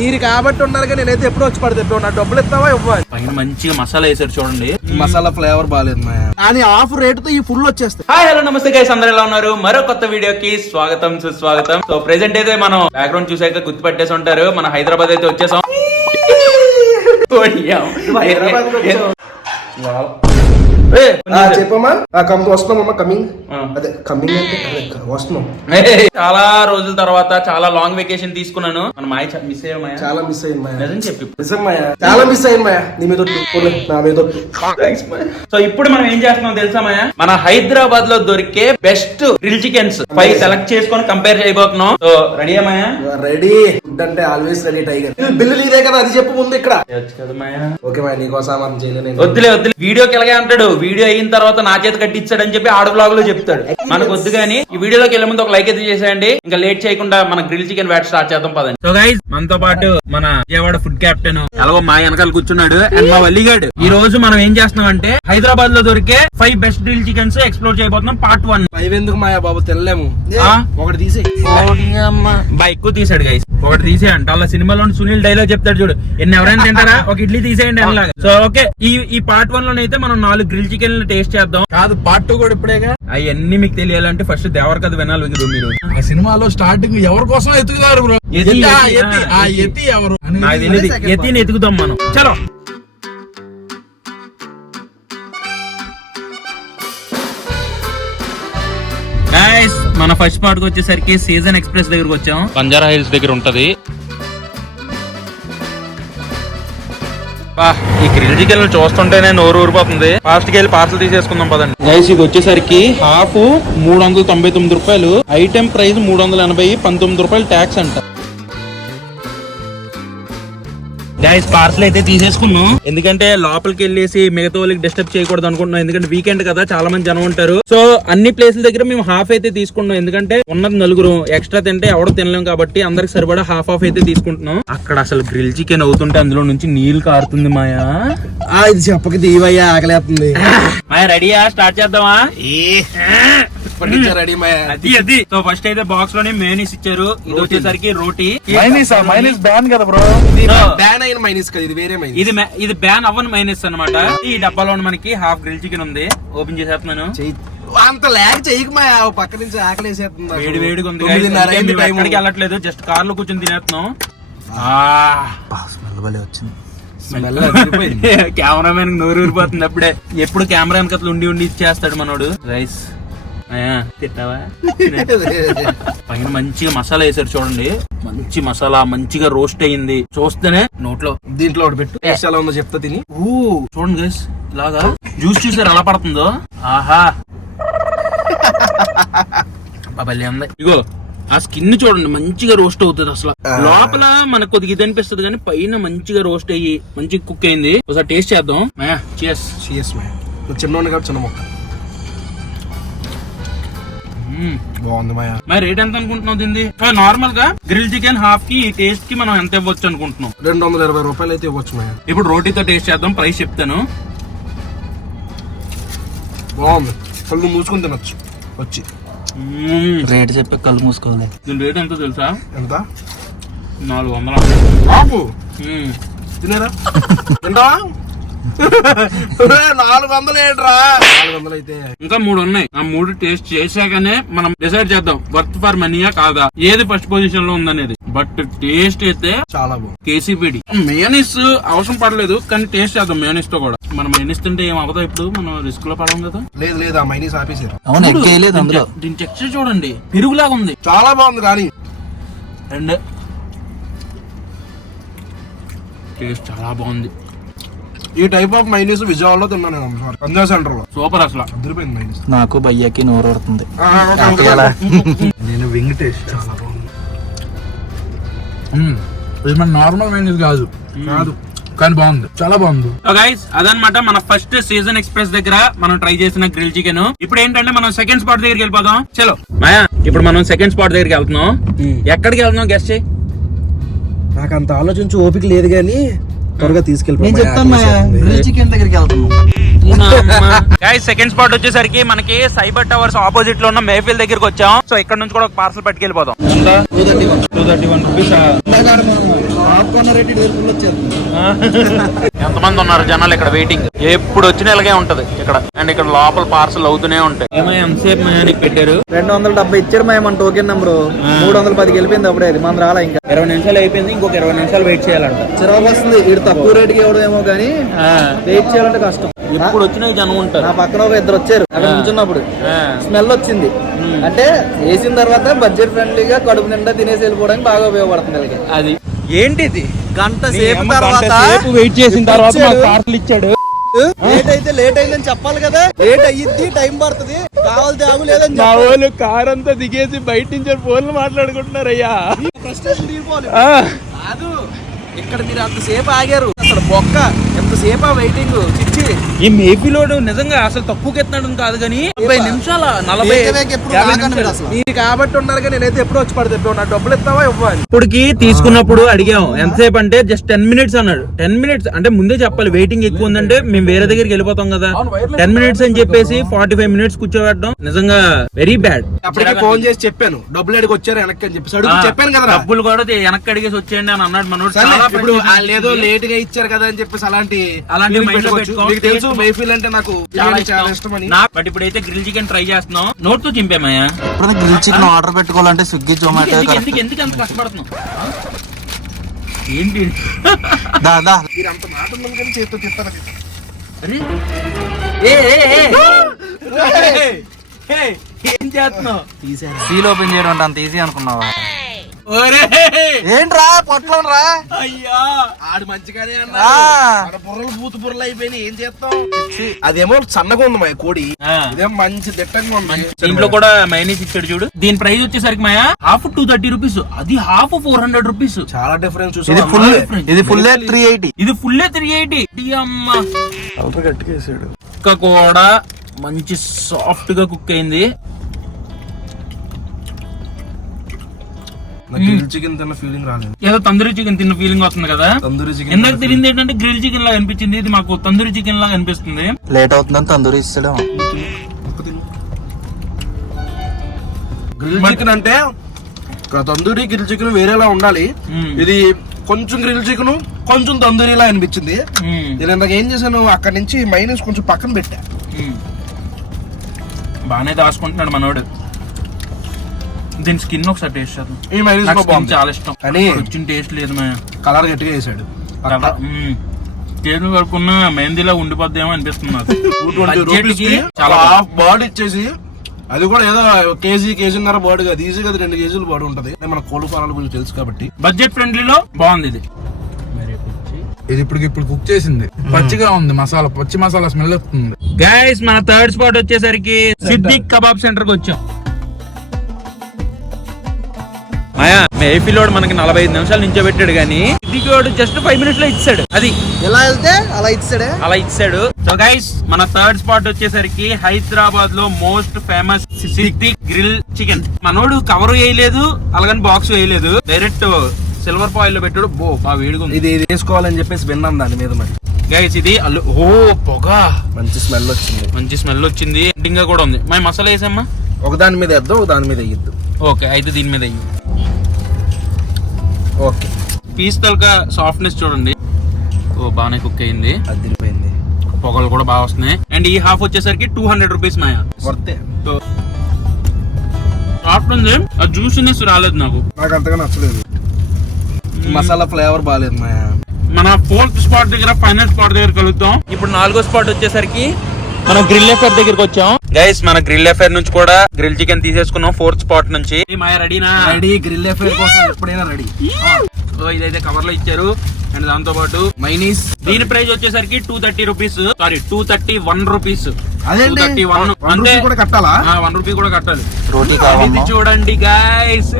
మీరు కాబట్టి ఉన్నారు కానీ నేనైతే ఎప్పుడు వచ్చి పడితే నా డబ్బులు ఇస్తావా ఇవ్వాలి పైన మంచిగా మసాలా వేసారు చూడండి. మసాలా ఫ్లేవర్ బాగాలేదు కానీ ఆఫ్ రేట్తో ఈ ఫుల్ వచ్చేస్తాయి. హాయ్ హలో నమస్తే గైస్ అందరూ ఎలా ఉన్నారు? మరో కొత్త వీడియోకి స్వాగతం సుస్వాగతం. సో ప్రెసెంట్ అయితే మనం బ్యాక్గ్రౌండ్ చూసాక గుర్తుపట్టేసి ఉంటారు. మన హైదరాబాద్ అయితే వచ్చేసాం. చెప్పమ్మా. వస్తున్నామమ్మా కమింగ్. అదే కమింగ్ అంటే వస్తున్నాం. చాలా రోజుల తర్వాత చాలా లాంగ్ వెకేషన్ తీసుకున్నాను. మన మాయ మిస్ అయ్యా మాయ? చాలా మిస్ మాయా. నిజం చెప్పి చాలా మిస్ అయింది మాయా. నీ మీద ఒట్టు. పోనీ, నా మీద ఒట్టు. సో ఇప్పుడు మనం ఏం చేస్తున్నాం తెలుసా మాయ? మన హైదరాబాద్లో దొరికే best grill chickens five select చేసుకొని కంపేర్ చేయబోతున్నాం. So ready Maya? Ready food అంటే ఆల్వేస్ రెడీ టైగర్ బిల్లు ఇదే కదా అది చెప్పు ముందు ఇక్కడ. కదా మాయ. ఓకే మాయా నీకోసం వద్దులే వద్దులే. వీడియోకి ఎలాగే అంటాడు. వీడియో అయిన తర్వాత నా చేతి కట్టించాడు అని చెప్పి ఆడ బ్లాగ్లో చెప్తాడు. మనకు వద్దు కానీ ఈ వీడియోలోకి వెళ్ళే ముందు ఒక లైక్ అయితే చేసేయండి. ఇంకా లేట్ చేయకుండా మన గ్రిల్ చికెన్ వ్యాట్ స్టార్ట్ చేద్దాం పదండి. సో గైస్ మనతో పాటు మన విజయవాడ ఫుడ్ కెప్టెన్ ఎలాగో మా వెనకాల కూర్చున్నాడు. అండ్ మా వల్లిగాడు. ఈ రోజు మనం ఏం చేస్తున్నాం అంటే హైదరాబాద్లో దొరికే five best grill chickens explore చేయబోతున్నాం పార్ట్ వన్ ఎందుకు మాయా బాబు? తెల్లలేము ఆ? ఒకటి తీసి బా ఎక్కువ తీసాడు గైస్ ఒకటి తీసేయండి అలా సినిమాలో సునీల్ డైలాగ్ చెప్తాడు చూడు. ఎన్ని ఎవరైనా తింటారా? ఒక ఇడ్లీ తీసేయండి అలాగా సో ఓకే ఈ ఈ పార్ట్ వన్ లోనైతే మనం నాలుగు గ్రిల్ చికెన్ టేస్ట్ చేద్దాం. కాదు పార్ట్ టూ కూడా ఇప్పుడేగా. అవన్నీ మీకు తెలియాలంటే ఫస్ట్ దేవర కథ వినాలి మీరు మీరు. ఆ సినిమాలో స్టార్టింగ్ ఎవరి కోసం ఎత్తుకున్నారు బ్రో? ఎతి, ఆ ఎవరు? నాకు తెలియదు ఎతుకుదాం మనం. చలో. గైస్ మన ఫస్ట్ పార్ట్ వచ్చేసరికి సీజన్ ఎక్స్ప్రెస్ దగ్గరకు వచ్చాం. బంజారా హిల్స్ దగ్గర ఉంటది. ఈ గ్రిల్ చికెన్ చూస్తుంటేనే నోరు ఊరిపోతుంది. ఫాస్ట్కి వెళ్ళి పార్సల్ తీసేసుకుందాం పదండి. గైస్ ఇది వచ్చేసరికి హాఫ్ మూడు వందల తొంభై తొమ్మిది రూపాయలు. ఐటెం ప్రైస్ మూడు వందల ఎనభై పంతొమ్మిది రూపాయలు ట్యాక్స్ అంట. గైస్ పార్సల్ అయితే తీసేసుకున్నాం. ఎందుకంటే లోపలికి వెళ్ళేసి మిగతా వాళ్ళకి డిస్టర్బ్ చేయకూడదు అనుకుంటున్నాం. ఎందుకంటే వీకెండ్ కదా చాలా మంది జనం ఉంటారు. సో అన్ని ప్లేసుల దగ్గర మేము హాఫ్ అయితే తీసుకున్నాం. ఎందుకంటే ఉన్నది నలుగురు ఎక్స్ట్రా తింటే ఎవడో తినలేం కాబట్టి అందరికి సరిపడా హాఫ్ హాఫ్ అయితే తీసుకుంటున్నాం. అక్కడ అసలు గ్రిల్ చికెన్ అవుతుంటే అందులో నుంచి నీళ్ళు కారుతుంది మాయా. ఆ ఇది చెప్పక దీవయ్యా ఆకలేస్తుంది మాయా రెడీయా స్టార్ట్ చేద్దామా? రెడీ మాయా అది అది. సో ఫస్ట్ అయితే బాక్స్లోనే మేనీస్ ఇచ్చారు. ఇది వచ్చేసరికి రోటీ మైనీస్ మైనీస్ బ్యాన్ కదా బ్రో బ్యాన్ అయిన మైనస్ కదా ఇది వేరే మైనస్ ఇది ఇది బ్యాన్ అవ్వని మైనస్ అన్నమాట. ఈ డబ్బాలో మనకి హాఫ్ గ్రిల్ చికెన్ ఉంది. ఓపెన్ చేసేస్తున్నాను. అంత మాయా ఓ పక్క నుంచి ఆకలేసేస్తుంది. వేడి వేడిగా ఉంది. ఎక్కడికి వెళ్ళట్లేదు జస్ట్ కార్లో కూర్చొని తినేస్తున్నాం. స్మెల్ అదిరిపోయింది. కెమెరామెన్ నోరు ఊరిపోతుంది అప్పుడే. ఎప్పుడు కెమెరా వెనకట్లు ఉండి ఉండి ఇచ్చేస్తాడు మనోడు. రైస్ తిట్టావా పైన మంచిగా మసాలా వేసారు చూడండి. మంచి మసాలా మంచిగా రోస్ట్ అయ్యింది. చూస్తేనే నోట్లో దీంట్లో ఒకటి పెట్టు. టేస్ట్ ఎలా ఉందో చెప్తా తిని. ఊ చూడండి గైస్ ఇలాగా జ్యూస్ చూసారు ఎలా పడుతుందో? ఆహా. బాబల్లి ఉంది. ఇగో ఆ స్కిన్ చూడండి మంచిగా రోస్ట్ అవుతుంది అసలు. లోపల మనకు కొద్దిగా ఇది అనిపిస్తుంది కానీ పైన మంచిగా రోస్ట్ అయ్యి మంచిగా కుక్ అయింది. ఒకసారి టేస్ట్ చేద్దాం. చేస్ మాయా చిన్న చిన్న మొక్క. బాగుంది మాయా. మరి రేట్ ఎంత అనుకుంటున్నావు దీన్ని నార్మల్గా గ్రిల్ చికెన్ హాఫ్కి ఈ టేస్ట్కి మనం ఎంత ఇవ్వచ్చు అనుకుంటున్నాం రెండు వందల ఇరవై రూపాయలు అయితే ఇవ్వచ్చు మాయా. ఇప్పుడు రోటీతో టేస్ట్ చేద్దాం ప్రైస్ చెప్తాను. బాగుంది. కళ్ళు మూసుకొని తినొచ్చు. వచ్చి. రేట్ చెప్పి కళ్ళు మూసుకోవాలి. దీని రేట్ ఎంతో తెలుసా? ఎంత? నాలుగు వందల. తినేరా? తింటావా? నాలుగు వందలు ఏంట్రా నాలుగు వందలు అయితే ఇంకా మూడు ఉన్నాయి ఆ మూడు టేస్ట్ చేశాకనే మనం డిసైడ్ చేద్దాం వర్త్ ఫర్ మనీయా కాదా? ఏది ఫస్ట్ పొజిషన్లో ఉందనేది. బట్ టేస్ట్ అయితే చాలా బాగుంది. కేసీపీడి. మేనిస్ అవసరం పడలేదు కానీ టేస్ట్ చేద్దాం మేనిస్తో కూడా. మనం మేనిస్ తింటే ఏం అవ్వదు ఇప్పుడు? మనం రిస్క్లో పడడం కదా. లేదు లేదు ఆ మైనీస్ ఆపేసారు అవును అందులో. దీని టెక్స్చర్ చూడండి పెరుగులాగా ఉంది. చాలా బాగుంది కానీ. అండ్ టేస్ట్ చాలా బాగుంది. ఈ టైప్ ఆఫ్ మైనీస్ విజయవాడలో తిన్నాను నేను సెంటర్లో. సూపర్ అసలు. అదిరిపోయింది మైనీస్ నాకు భయ్యకి నోరు పడుతుంది నేను వింగ్ టేస్ట్ చాలా బాగుంది. ఇది మన నార్మల్ మైనీస్ కాదు. కాదు. కానీ బాగుంది. చాలా బాగుంది. గైస్ అదనమాట మన ఫస్ట్ సీజన్ ఎక్స్ప్రెస్ దగ్గర మనం ట్రై చేసిన గ్రిల్ చికెన్ ఇప్పుడు ఏంటంటే మనం సెకండ్ స్పాట్ దగ్గరికి వెళ్ళిపోదాం. చలో. మాయా ఇప్పుడు మనం సెకండ్ స్పాట్ దగ్గరికి వెళ్తున్నాం. ఎక్కడికి వెళ్తున్నాం? గెస్ట్ చేయి. నాకు అంత ఆలోచించి ఓపిక లేదు కానీ త్వరగా తీసుకెళ్ళి సెకండ్ స్పాట్ వచ్చేసరికి మనకి సైబర్ టవర్స్ ఆపోజిట్లో ఉన్న మేఫిల్ దగ్గరికి వచ్చాం. సో ఇక్కడ నుంచి కూడా ఒక parcel పట్టుకెళ్ళిపోదాం. Two thirty one. Rupees? ఎంతమంది ఉన్నారు జనాలు ఇక్కడ వెయిటింగ్ ఎప్పుడు వచ్చినా ఇలాగే ఉంటది ఇక్కడ. అండ్ ఇక్కడ లోపల పార్సల్ అవుతూనే ఉంటాయి. ఏమో ఎంతసేపు మయానికి పెట్టారు? రెండు వందల డెబ్బై ఇచ్చారు మేము మన టోకెన్ నెంబర్ మూడు వందల పదికి వెళ్ళిపోయింది అప్పుడే అది. మన రాలా ఇంకా. ఇరవై నిమిషాలు అయిపోయింది ఇంకొక ఇరవై నిమిషాలు వెయిట్ చేయాలంట. చిరాకు వస్తుంది. వీడు తక్కువ రేటుకి ఇవ్వడం ఏమో కానీ వెయిట్ చేయాలంటే కష్టం. ఇప్పుడు వచ్చిన జనం ఉంటారు. నా పక్కన ఒక ఇద్దరు వచ్చారు. అక్కడ నుంచున్నప్పుడు. స్మెల్ వచ్చింది. అంటే వేసిన తర్వాత బడ్జెట్ ఫ్రెండ్లీగా కడుపు నిండా తినేసి వెళ్ళిపోవడానికి బాగా ఉపయోగపడుతుంది అది. ఏంటిది? గంట సేపు తర్వాత వెయిట్ చేసిన తర్వాత పార్సల్ ఇచ్చాడు. లేట్ అయితే లేట్ అయిందని చెప్పాలి కదా. లేట్ అయ్యిద్ది టైం పడుతుంది. కావాలి ఆగు లేదని మా. వాళ్ళు కార్ అంతా దిగేసి బయట నుంచి ఫోన్లు మాట్లాడుకుంటున్నారయ్యా. ఫ్రస్ట్రేషన్ తీరిపోవాలి కాదు ఇక్కడ మీరు అంతసేపు ఆగారు. అసలు బొక్క. ఎంతసేపు ఆ వెయిటింగ్ చిచ్చి. ఈ మేపీలోడు నిజంగా అసలు తక్కువ ఎత్తున్నాడు కాదు కానీ ముప్పై నిమిషాల నలభై. మీరు కాబట్టి ఉన్నారు కానీ నేనైతే ఎప్పుడు వచ్చి పడితే నా డబ్బులు ఇస్తావా ఇవ్వాలి ఇప్పటికి తీసుకున్నప్పుడు అడిగాం ఎంతసేపు అంటే జస్ట్ టెన్ మినిట్స్ అన్నాడు. టెన్ మినిట్స్ అంటే ముందే చెప్పాలి వెయిటింగ్ ఎక్కువ ఉందంటే మేము వేరే దగ్గరికి వెళ్ళిపోతాం కదా. టెన్ మినిట్స్ అని చెప్పేసి ఫార్టీ ఫైవ్ మినిట్స్ కూర్చోబెట్టడం నిజంగా వెరీ బ్యాడ్ అప్పటికి ఫోన్ చేసి చెప్పాను. డబ్బులు అడిగి వచ్చారు వెనక్కి అని చెప్పేసి. అడుగు చెప్పాను కదా డబ్బులు కూడా వెనక్కి అడిగేసి వచ్చేయండి అని అన్నాడు మనోడు. ఇప్పుడు ఏదో లేట్గా ఇచ్చారు కదా అని చెప్పేసి అలాంటి అలాంటి లో. పెట్టుకో. మీకు తెలుసు మైఫిల్ అంటే నాకు చాలా బిర్యానీ చాలా ఇష్టం అని. నా బట్ ఇప్పుడైతే గ్రిల్ చికెన్ ట్రై చేస్తున్నాం. నోట్తో చింపేమయ్యా ఇప్పుడు గ్రిల్ చికెన్ ఆర్డర్ పెట్టుకోవాలంటే స్విగ్గీ జొమాటో ఎందుకు ఎందుకు అంత కష్టపడుతున్నావు? ఏంటి? దా దా. మీరు అంత మాట కానీ చేతితో ఏ ఏ, ఏ. ఏ, ఏం చేస్తున్నావు? సీల్ ఓపెన్ చేయడం అంటే అంత ఈజీ అనుకున్నావా? ఏంట్రా? పొట్లో రా. అయ్యా! ఆడు మంచిగానే మన బుర్రలు బూతు బుర్రలు అయిపోయినాయి. ఏం చేస్తాం? అదేమో సన్నగా ఉంది మా కోడి. ఆ. ఇదేమో మంచి దిట్టంగా ఉంది. దీంట్లో కూడా మైనీస్ ఇచ్చాడు చూడు. దీని ప్రైస్ వచ్చేసరికి Maya half two thirty rupees అది హాఫ్ ఫోర్ హండ్రెడ్ రూపీస్ చాలా డిఫరెన్స్ ఇది ఫుల్ ఇది ఫుల్ త్రీ ఎయిటీ ఇది ఫుల్ త్రీ ఎయిటీ అమ్మ. గట్టిగా వేసాడు. కూడా మంచి సాఫ్ట్గా కుక్ అయింది. గ్రిల్ చికెన్ తిన్న ఫీలింగ్ రాలేదు. ఏదో తందూరి చికెన్ తిన్న ఫీలింగ్ వస్తుంది కదా? తందూరి చికెన్ ఇందాక తిరిగింది ఏంటంటే గ్రిల్ చికెన్ లాగా అనిపించింది. ఇది మాకు తందూరి చికెన్ లాగా అనిపిస్తుంది. లేట్ అవుతుందని తందూరి ఇస్తాడు గ్రిల్ చికెన్ అంటే ఇక్కడ తందూరి గ్రిల్ చికెన్ వేరేలా ఉండాలి. ఇది కొంచెం గ్రిల్ చికెన్ కొంచెం తందూరిలా అనిపించింది. నేను ఇందాక ఏం చేశాను? అక్కడ నుంచి మైనస్ కొంచెం పక్కన పెట్టా. బాగానే దాచుకుంటున్నాడు మనోడు. దీని స్కిన్ ఒకసారి టేస్ట్ చేద్దాం. ఈ మైనస్ నాకు skin చాలా ఇష్టం. కానీ వచ్చిన టేస్ట్ లేదు మా కలర్ గట్టిగా వేసాడు. చేతులు కడుక్కున్న మెహందీలా ఉండిపోద్దేమో అనిపిస్తుంది నాకు. ట్వంటీ రూపీస్ చాలా హాఫ్ బాడీ ఇచ్చేసి అది కూడా ఏదో కేజీ కేజీన్నర బాడీ కాదు. ఈజీగా అది రెండు కేజీలు బాడీ ఉంటది. మన కోళ్ళు ఫారాల గురించి తెలుసు కాబట్టి. బడ్జెట్ ఫ్రెండ్లీలో బాగుంది ఇది. ఇది ఇప్పుడు ఇప్పుడు కుక్ చేసింది. పచ్చిగా ఉంది మసాలా పచ్చి మసాలా స్మెల్ వస్తుంది. గైస్ మన థర్డ్ స్పాట్ వచ్చేసరికి సిద్దిక్ కబాబ్ సెంటర్కి వచ్చాం. మాయా మేఫిలోడ్ మనకి నలభై ఐదు నిమిషాలు నించోబెట్టాడు కానీ సిద్దికోడు జస్ట్ ఫైవ్ మినిట్స్లో ఇచ్చాడు. అది. ఎలా వెళ్తే అలా ఇచ్చాడే? అలా ఇచ్చాడు. సో గైస్ మన థర్డ్ స్పాట్ వచ్చేసరికి హైదరాబాద్లో most famous Siddiq grill chicken మనోడు కవర్ వేయలేదు అలాగని బాక్స్ వేయలేదు. డైరెక్ట్ సిల్వర్ పాయిల్లో పెట్టాడు. బో బాగా వేడిగా ఉంది. ఇది ఇది వేసుకోవాలని చెప్పేసి విన్నాం దాని మీద మరి. గైస్ ఇది అల్లు ఓ పొగ. మంచి స్మెల్ వచ్చింది. మంచి స్మెల్ వచ్చింది. ఎండింగ్ కూడా ఉంది. మా మసాలా వేసామ్మా. ఒక దాని మీద వేద్దాం ఒక దాని మీద వేయద్దు. ఓకే అయితే దీని మీద అయ్యి ఓకే. పీస్ తలక సాఫ్ట్నెస్ చూడండి. ఓ బాగానే కుక్ అయింది. అది తిరిగిపోయింది పొగలు కూడా బాగా వస్తున్నాయి. అండ్ ఈ హాఫ్ వచ్చేసరికి టూ హండ్రెడ్ రూపీస్ మాయా. వర్తే. సో సాఫ్ట్ ఉంది ఆ జ్యూసినెస్ రాలేదు నాకు. నాకు అంతగా నచ్చలేదు. మసాలా ఫ్లేవర్ బాగాలేదు మా మన ఫోర్త్ స్పాట్ దగ్గర ఫైనల్ స్పాట్ దగ్గర కలుద్దాం. ఇప్పుడు నాలుగో స్పాట్ వచ్చేసరికి మనం గ్రిల్ ఎఫేర్ దగ్గరికి వచ్చాం. గైస్ మన గ్రిల్ ఎఫేర్ నుంచి కూడా గ్రిల్ చికెన్ తీసేసుకున్నాం ఫోర్త్ స్పాట్ నుంచి. మాయా రెడీనా? రెడీ గ్రిల్ ఎఫైర్ కోసం ఎప్పుడైనా రెడీ. సో ఇదైతే కవర్లో ఇచ్చారు. అండ్ దాంతో పాటు మైనీస్ దీని ప్రైస్ వచ్చేసరికి two thirty rupees sorry two thirty one rupees thirty one అంటే కూడా కట్టాలా? వన్ రూపీ కూడా కట్టాలి. రోటీ చూడండి గాయస్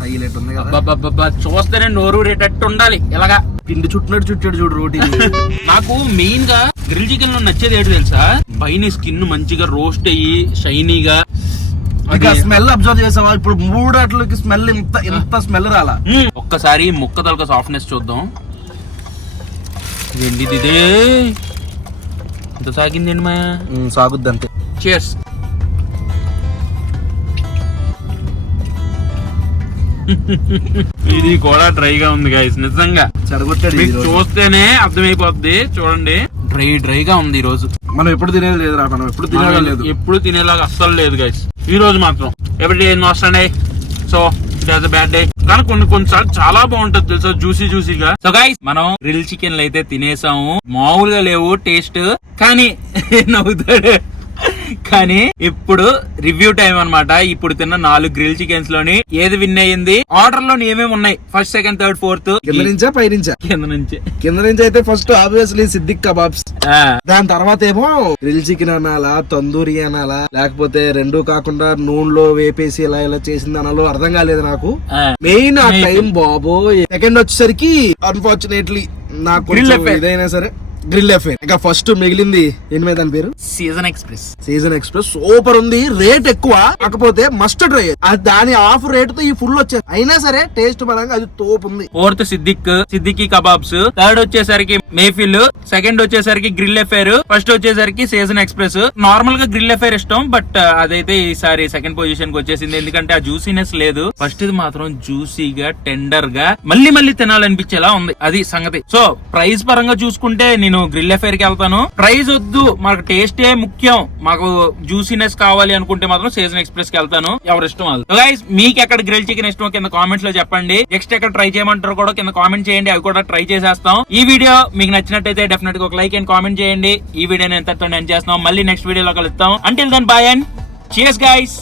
హైలైట్ ఉంది కదా. చూస్తేనే నోరు రేటట్టు ఉండాలి. ఇలాగా పిండి చుట్టినట్టు చుట్టాడు చూడు రోటీ. నాకు మెయిన్గా గ్రిల్ చికెన్లో నచ్చేది ఏంటి తెలుసా? పైన స్కిన్ మంచిగా రోస్ట్ అయ్యి షైనీగా ఇక స్మెల్ అబ్జర్వ్ చేసావా? ఇప్పుడు మూడు అట్లకి స్మెల్ ఇంత ఇంత స్మెల్ రాలా? ఒక్కసారి ముక్క తలక సాఫ్ట్నెస్ చూద్దాం. ఇదేంటి ఇదే? ఇంత సాగిందండి మా? సాగుద్ది అంతే. చేర్స్ ఇది కూడా డ్రైగా ఉంది గైస్ నిజంగా. చెడగొట్టాడు. చూస్తేనే అర్థమైపోద్ది. చూడండి. డ్రై డ్రైగా ఉంది ఈ రోజు. మనం ఎప్పుడు తినేది లేదు రా మనం ఎప్పుడు తినేది లేదు. ఎప్పుడు తినేలాగా అస్సలు లేదు గైస్ ఈ రోజు మాత్రం. Every day వస్తాడే so it has bad day కానీ కొన్ని కొన్నిసార్లు చాలా బాగుంటది తెలుసా? జ్యూసీ జ్యూసీగా సో గైస్ మనం గ్రిల్ చికెన్ అయితే తినేసాము. మామూలుగా లేవు టేస్ట్ కానీ నవ్వుతాడు. కానీ ఇప్పుడు రివ్యూ టైం అన్నమాట. ఇప్పుడు తిన్న నాలుగు గ్రిల్ చికెన్స్లోని ఏది విన్ అయ్యింది? ఆర్డర్లోని ఏమేమి ఉన్నాయి? ఫస్ట్ సెకండ్ థర్డ్ ఫోర్త్ కింద నుంచా పై నుంచా? కింద నుంచి. కింద నుంచి అయితే ఫస్ట్ ఆబ్వియస్లీ సిద్దిక్ కబాబ్స్. దాని తర్వాత ఏమో గ్రిల్ చికెన్ అనాలా తందూరి అనాలా లేకపోతే రెండు కాకుండా నూనెలో వేపేసి ఇలా ఇలా చేసింది అనాలో అర్థం కాలేదు నాకు. మెయిన్ ఆ టైం బాబో సెకండ్ వచ్చేసరికి అన్ఫార్చునేట్లీ నాకు. ఇదైనా సరే గ్రిల్ ఎఫ్ఐ ఇంకా ఫస్ట్ మిగిలింది ఎనిమిది దాని పేరు? Season express season express super ఉంది. రేట్ ఎక్కువ. కాకపోతే మస్ట్ ట్రై దాని ఆఫ్ రేట్తో ఈ ఫుల్ వచ్చేది అయినా సరే టేస్ట్ పరంగా అది తోపు ఉంది. Fourth Siddiq Siddiqui kebabs third వచ్చేసరికి మేఫిల్ సెకండ్ వచ్చేసరికి గ్రిల్ ఎఫైర్ ఫస్ట్ వచ్చేసరికి సీజన్ ఎక్స్ప్రెస్ నార్మల్గా గ్రిల్ ఎఫైర్ ఇష్టం బట్ అదైతే ఈసారి సెకండ్ పొజిషన్కి వచ్చేసింది. ఎందుకంటే ఆ జ్యూసీనెస్ లేదు. ఫస్ట్ ఇది మాత్రం జ్యూసీగా టెండర్గా మళ్ళీ మళ్ళీ తినాలనిపించేలా ఉంది. అది సంగతి. సో ప్రైస్ పరంగా చూసుకుంటే నేను గ్రిల్ ఎఫైర్కి వెళ్తాను. ప్రైస్ వద్దు. మాకు టేస్టే ముఖ్యం. మాకు జ్యూసీనెస్ కావాలి అనుకుంటే మాత్రం సీజన్ ఎక్స్ప్రెస్కి వెళ్తాను. ఎవరి ఇష్టం గైస్ మీకు ఎక్కడ గ్రిల్ చికెన్ ఇష్టం కింద కామెంట్స్లో చెప్పండి. నెక్స్ట్ ఎక్కడ ట్రై చేయమంటారు కూడా కింద కామెంట్ చేయండి. అవి కూడా ట్రై చేసేస్తాం. ఈ వీడియో మీకు నచ్చినట్టయితే డెఫినెట్గా ఒక లైక్ అండ్ కామెంట్ చేయండి. ఈ వీడియోని ఎంత ఎండ్ చేస్తున్నాం. మళ్ళీ నెక్స్ట్ వీడియోలో కలుస్తాం అంటిల్ దెన్ బాయ్ అండ్ చేస్ గైస్